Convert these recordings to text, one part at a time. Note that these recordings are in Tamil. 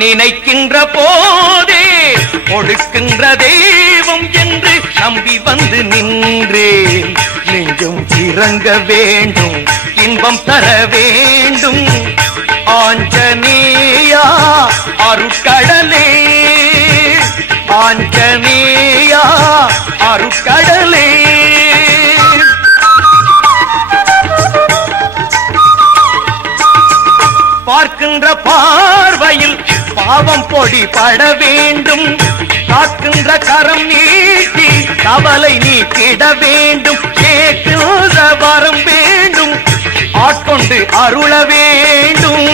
நினைக்கின்ற போதே கொடுக்கின்ற தெய்வம் என்று நம்பி வந்து நின்றேன். நெஞ்சும் இறங்க வேண்டும், இன்பம் தர வேண்டும். ஆஞ்சநேயா அருட்கடலே, ஆஞ்சநேயா அருட்கடலே. பார்க்கின்ற பார்வையில் பாவம் பொடி பட வேண்டும். காக்கின்ற கரம் நீட்டி கவலை நீக்கிட வேண்டும். கேட்கின்ற வரம் வேண்டும், ஆட்கொண்டு அருள வேண்டும்.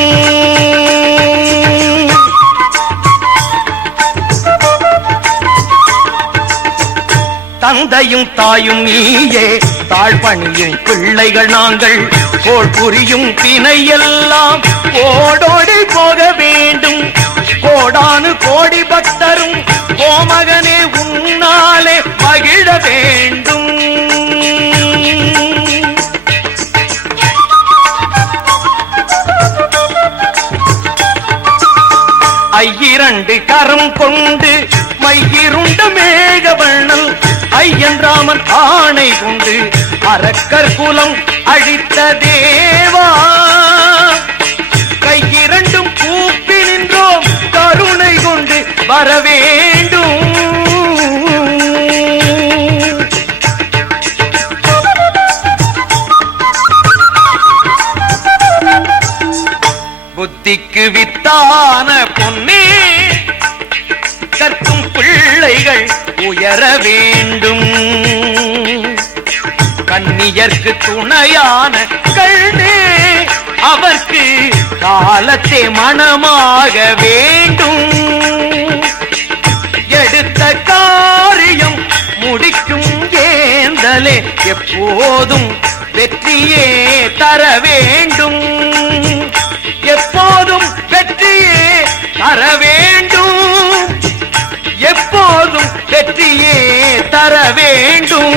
தந்தையும் தாயும் நீயே, தாழ்பணியும் பிள்ளைகள் நாங்கள். கோள் புரியும் தினையெல்லாம் ஓடோடி போக வேண்டும். கோடானு கோடி பக்தரும் கோமகனே உன்னாலே மகிழ வேண்டும். ஐயிரண்டு கரம் கொண்டு மையிருண்ட மேகவண்ணல் ஐயன் ராமன் ஆணை கொண்டு அரக்கர் குலம் அழித்த தேவா. கையிரண்டும் கூப்பி நின்றோம், கருணை கொண்டு வர வேண்டும். புத்திக்கு வித்தான பொன்னே, கற்கும் பிள்ளைகள் உயர வேண்டும். கன்னியர்க்கு துணையான கண்ணே, அவர்க்கு காலத்தே மனமாக வேண்டும். எடுத்த காரியம் முடிக்கும் ஏந்தலே எப்போதும் வெற்றியே தர வேண்டும். எப்போதும் வெற்றியே தர வேண்டும். எப்போதும் வெற்றியே தர வேண்டும்.